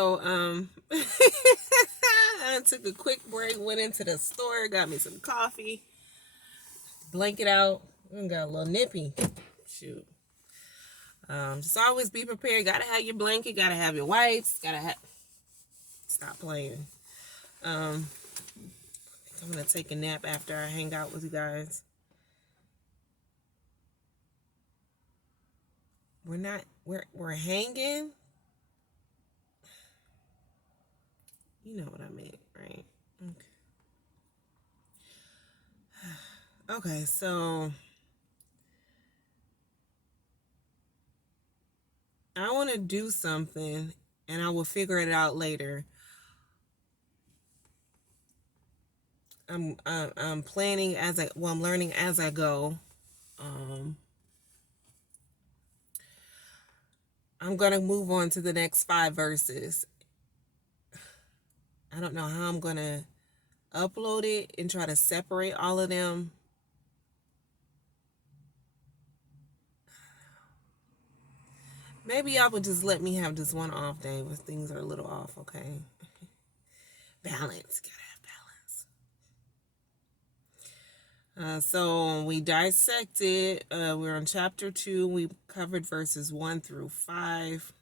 So, I took a quick break, went into the store, got me some coffee, blanket out, and got a little nippy. Shoot. Just always be prepared. Gotta have your blanket, gotta have your wipes, stop playing. I'm gonna take a nap after I hang out with you guys. We're hanging. You know what I meant, right? Okay. Okay, so I want to do something and I will figure it out later. I'm planning I'm learning as I go. I'm going to move on to the next 5 verses. I don't know how I'm going to upload it and try to separate all of them. Maybe y'all would just let me have this one off day where things are a little off, okay? Balance. Gotta have balance. So we dissected. We're on chapter 2. We covered verses 1 through 5.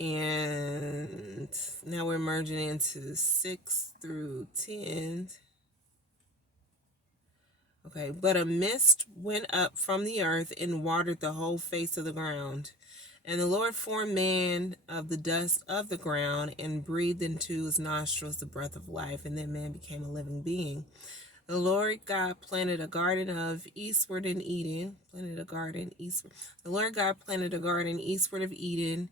And now we're merging into 6 through 10. Okay, but a mist went up from the earth and watered the whole face of the ground. And the Lord formed man of the dust of the ground and breathed into his nostrils the breath of life, and then man became a living being. The Lord God planted a garden of eastward in Eden. The Lord God planted a garden eastward of Eden,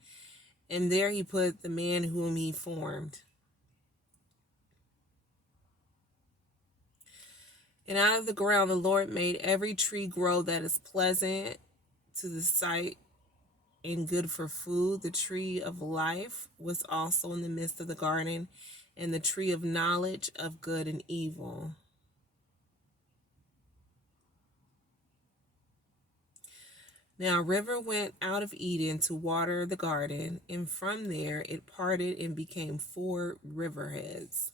and there he put the man whom he formed. And out of the ground the Lord made every tree grow that is pleasant to the sight and good for food. The tree of life was also in the midst of the garden, and the tree of knowledge of good and evil. Now a river went out of Eden to water the garden, and from there it parted and became 4 riverheads.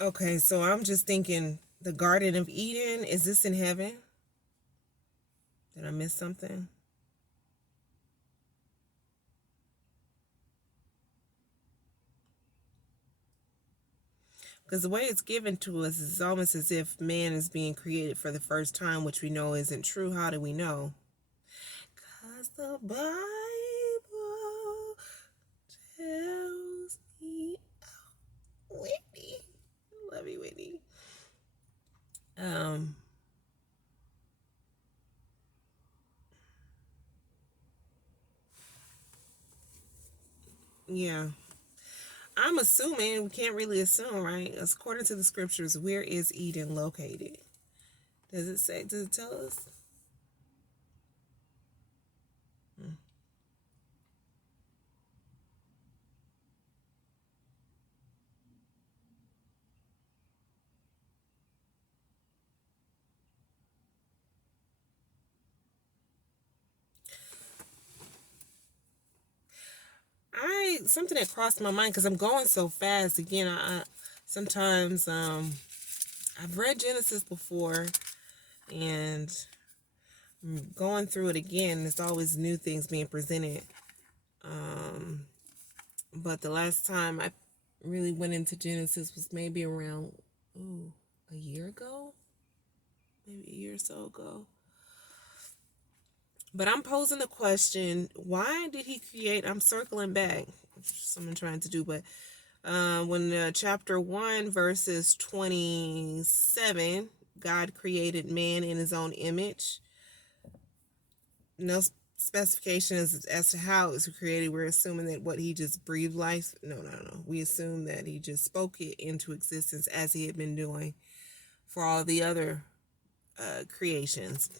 Okay, so I'm just thinking, the Garden of Eden, is this in heaven? Did I miss something? Because the way it's given to us is almost as if man is being created for the first time, which we know isn't true. How do we know? Because the Bible tells me. Oh, Whitney. Love you, Whitney. Yeah. I'm assuming, we can't really assume, right? According to the scriptures, where is Eden located? Does it tell us? Something that crossed my mind, because I'm going so fast. Again, I sometimes I've read Genesis before, and going through it again, there's always new things being presented. But the last time I really went into Genesis was maybe around a year ago, maybe a year or so ago. But I'm posing the question, why did he create? I'm circling back. Something I'm trying to do, but when chapter 1 verses 27, God created man in his own image. No specification as to how it was created. We're assuming that what he just breathed life. No. We assume that he just spoke it into existence as he had been doing for all the other creations.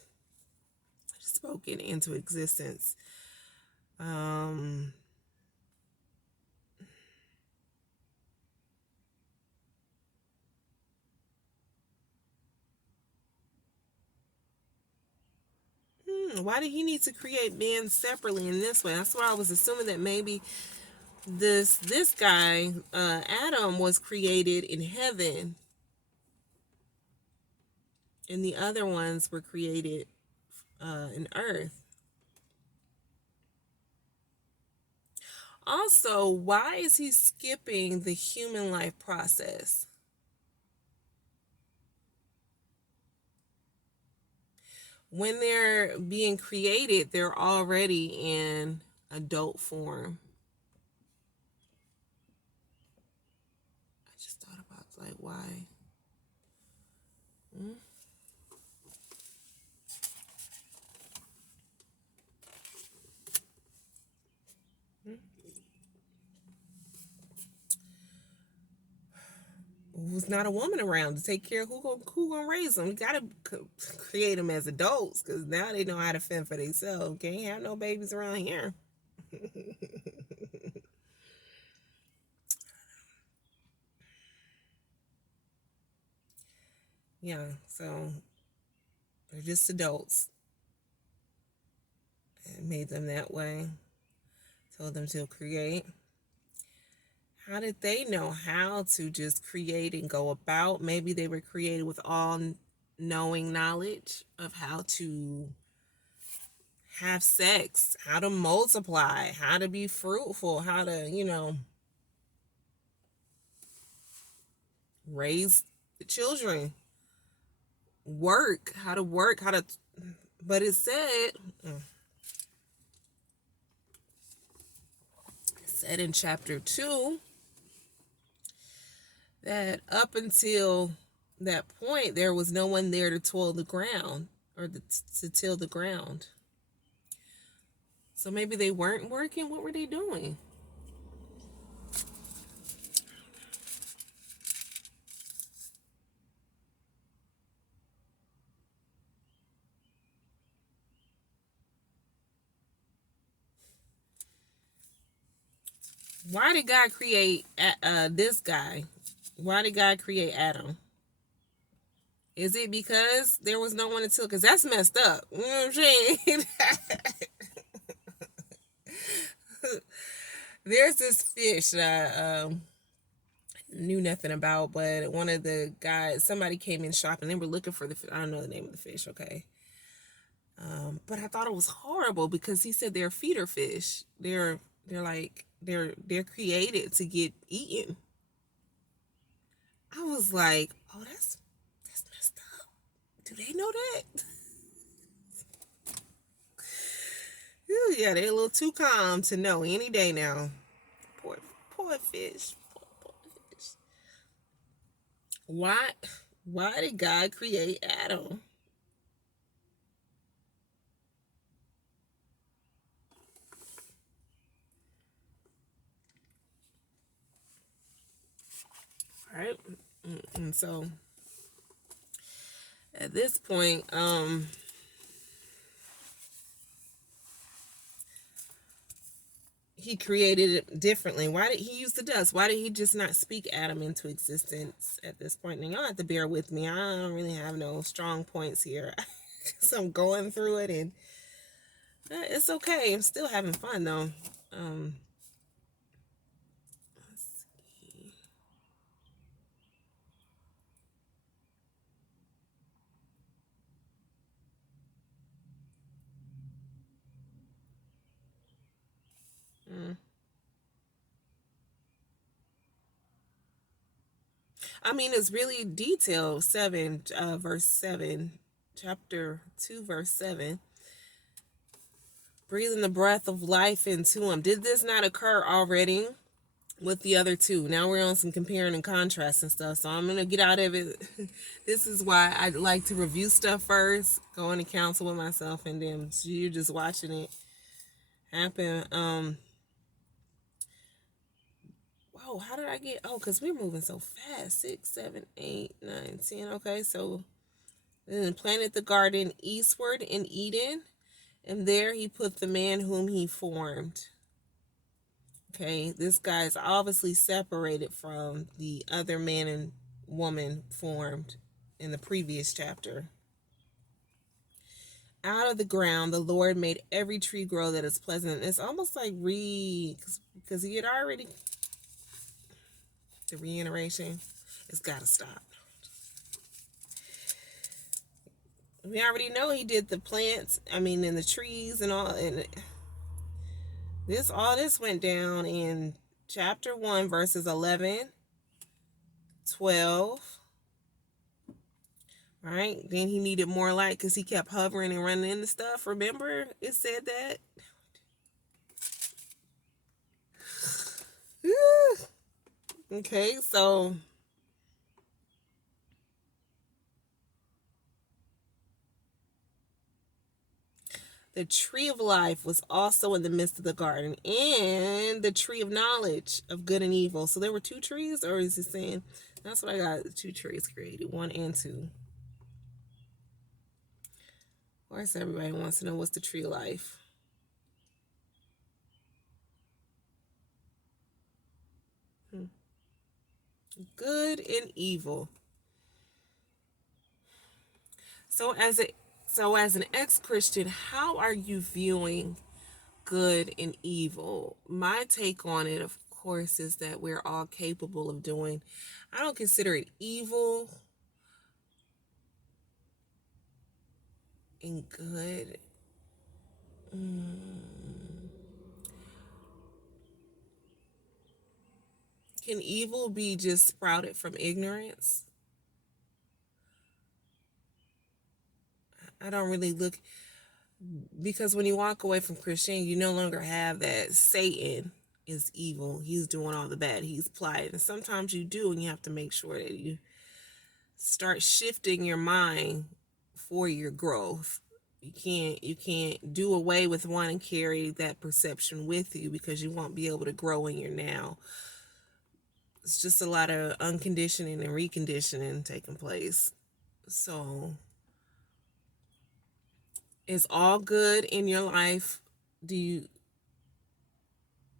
Spoken into existence. Why did he need to create men separately in this way? That's why I was assuming that maybe this guy, Adam, was created in heaven, and the other ones were created in earth. Also, why is he skipping the human life process? When they're being created, they're already in adult form. I just thought about like why. Hmm? Who's not a woman around to take care of who gonna raise them? You gotta create them as adults, because now they know how to fend for themselves. Can't have no babies around here. Yeah, so they're just adults. It made them that way. Told them to create. How did they know how to just create and go about? Maybe they were created with all knowing knowledge of how to have sex, how to multiply, how to be fruitful, how to, raise the children, work, how to. But it said in chapter 2 that up until that point, there was no one there to till the ground or to till the ground. So maybe they weren't working. What were they doing? Why did God create this guy? Why did God create Adam? Is it because there was no one to till? Because that's messed up. You know what I'm saying? There's this fish that I knew nothing about, but one of the guys, somebody came in shopping. They were looking for the fish. I don't know the name of the fish, okay? But I thought it was horrible because he said they're feeder fish. They're created to get eaten. I was like, oh, that's messed up. Do they know that? Ooh, yeah, they're a little too calm to know any day now. Poor, poor fish. Poor fish. Why? Why did God create Adam? Right? And so at this point, he created it differently. Why did he use the dust? Why did he just not speak Adam into existence at this point? And y'all have to bear with me. I don't really have no strong points here. So I'm going through it, and it's okay. I'm still having fun though. Let's see. I mean, it's really detailed. 7, verse 7, chapter 2, verse 7. Breathing the breath of life into him. Did this not occur already with the other two? Now we're on some comparing and contrast and stuff. So I'm going to get out of it. This is why I like to review stuff first, go into counsel with myself, and then you're just watching it happen. Whoa, how did I get? Oh, because we're moving so fast. 6, 7, 8, 9, 10. Okay, so then planted the garden eastward in Eden, and there he put the man whom he formed. Okay, this guy is obviously separated from the other man and woman formed in the previous chapter. out of the ground the Lord made every tree grow that is pleasant. It's almost like because he had already, the reiteration, it's got to stop. We already know he did the plants, and the trees and all, and all this went down in chapter 1, verses 11, 12. Right? Then he needed more light because he kept hovering and running into stuff. Remember, it said that. Okay, so the tree of life was also in the midst of the garden, and the tree of knowledge of good and evil. So there were two trees, or is he saying that's what I got? Two trees created, 1 and 2. Of course, everybody wants to know what's the tree of life. Good and evil. So as an ex-Christian, how are you viewing good and evil? My take on it, of course, is that we're all capable of doing. I don't consider it evil and good. Can evil be just sprouted from ignorance? I don't really look, because when you walk away from Christianity, you no longer have that Satan is evil. He's doing all the bad. He's plotting. And sometimes you do, and you have to make sure that you start shifting your mind for your growth. You can't do away with one and carry that perception with you, because you won't be able to grow in your now. It's just a lot of unconditioning and reconditioning taking place. So is all good in your life?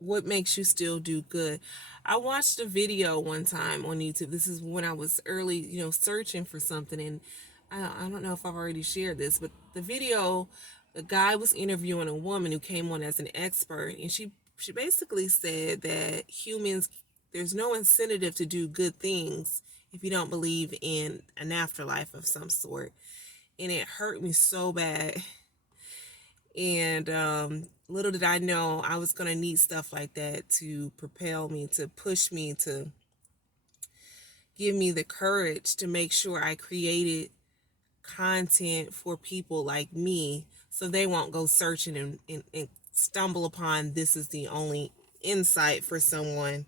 What makes you still do good? I watched a video one time on YouTube. This is when I was early, searching for something, and I don't know if I've already shared this, but the video, the guy was interviewing a woman who came on as an expert, and she basically said that humans, there's no incentive to do good things if you don't believe in an afterlife of some sort. And it hurt me so bad. And little did I know I was going to need stuff like that to propel me, to push me, to give me the courage to make sure I created content for people like me, so they won't go searching and stumble upon this is the only insight for someone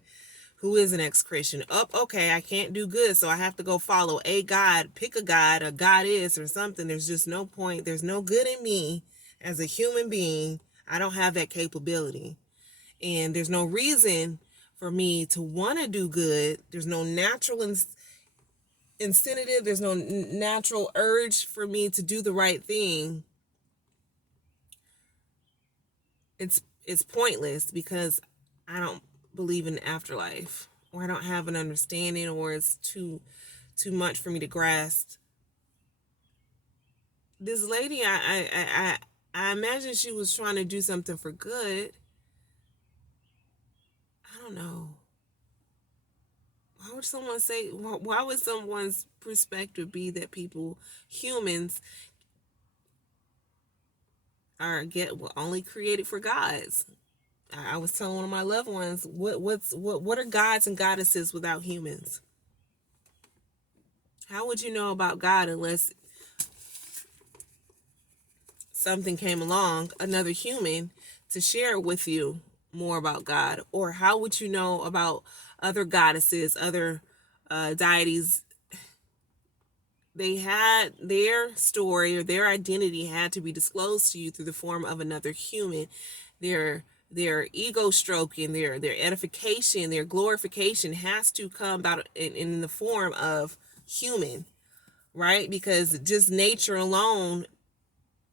who is an ex-Christian. Okay, I can't do good, so I have to go follow a God, pick a God, a goddess or something. There's just no point. There's no good in me as a human being. I don't have that capability. And there's no reason for me to want to do good. There's no natural incentive. There's no natural urge for me to do the right thing. It's pointless, because I don't believe in afterlife, or I don't have an understanding, or it's too much for me to grasp. This lady, I imagine she was trying to do something for good. I don't know. Why would someone say? Why would someone's perspective be that humans, were only created for gods? I was telling one of my loved ones, what are gods and goddesses without humans? How would you know about God unless something came along, another human, to share with you more about God? Or how would you know about other goddesses, other deities? They had their story, or their identity had to be disclosed to you through the form of another human. Their ego stroking, their edification, their glorification has to come about in the form of human, right? Because just nature alone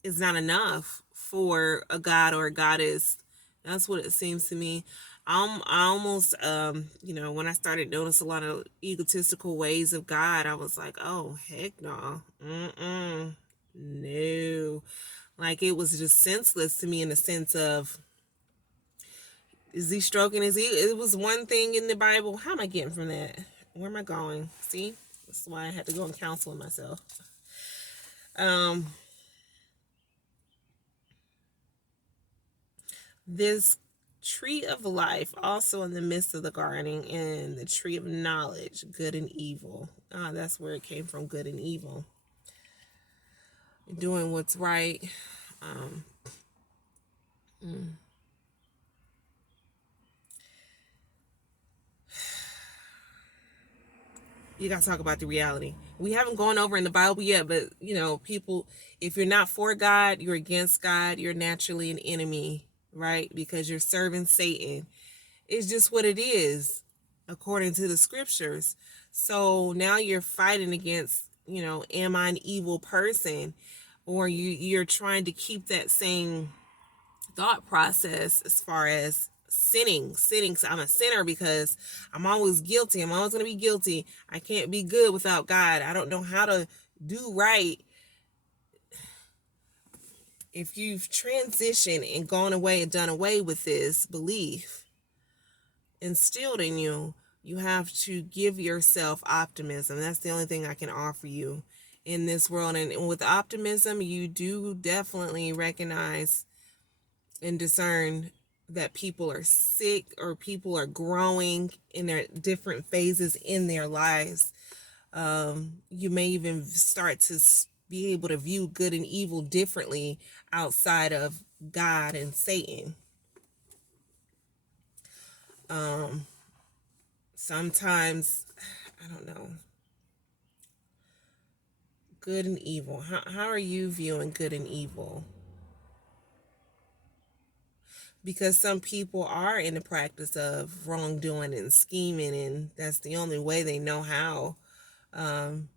is not enough for a god or a goddess. That's what it seems to me. I almost, when I started noticing a lot of egotistical ways of God, I was like, oh, heck no. No. Like, it was just senseless to me in the sense of, is he stroking his ego? It was one thing in the Bible. How am I getting from that? Where am I going? See? That's why I had to go and counsel myself. This tree of life, also in the midst of the garden, and the tree of knowledge, good and evil. That's where it came from, good and evil. Doing what's right. You got to talk about the reality. We haven't gone over in the Bible yet, but people, if you're not for God, you're against God, you're naturally an enemy, right? Because you're serving Satan. It's just what it is, according to the scriptures. So now you're fighting against, am I an evil person? Or you're trying to keep that same thought process as far as sinning. So I'm a sinner because I'm always guilty. I'm always going to be guilty. I can't be good without God. I don't know how to do right. If you've transitioned and gone away and done away with this belief instilled in you, you have to give yourself optimism. That's the only thing I can offer you in this world. And with optimism, you do definitely recognize and discern that people are sick or people are growing in their different phases in their lives. You may even start to be able to view good and evil differently outside of God and Satan. Sometimes, I don't know, good and evil. How are you viewing good and evil? Because some people are in the practice of wrongdoing and scheming, and that's the only way they know how. And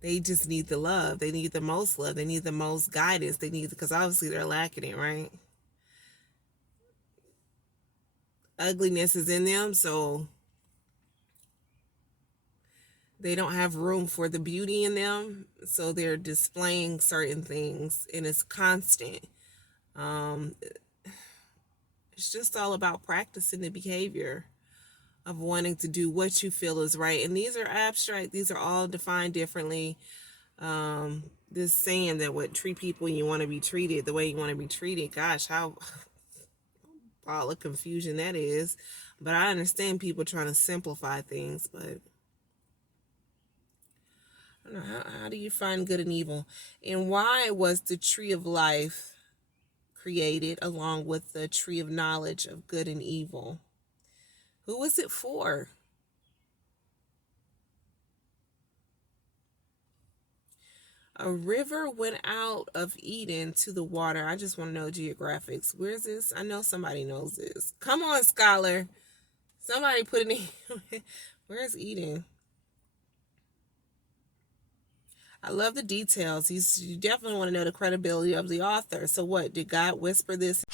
they just need the love. They need the most love. They need the most guidance. Because obviously they're lacking it, right? Ugliness is in them, so they don't have room for the beauty in them. So they're displaying certain things, and it's constant. It's just all about practicing the behavior of wanting to do what you feel is right. And these are abstract. These are all defined differently. This saying that treat people you want to be treated the way you want to be treated. Gosh, how all the confusion that is. But I understand people trying to simplify things. But I don't know, how do you find good and evil? And why was the tree of life created along with the tree of knowledge of good and evil? Who was it for? A river went out of Eden to the water. I just want to know geographics. Where's this? I know somebody knows this. Come on, scholar. Somebody put it in. Where's Eden? I love the details. You definitely want to know the credibility of the author. So what? Did God whisper this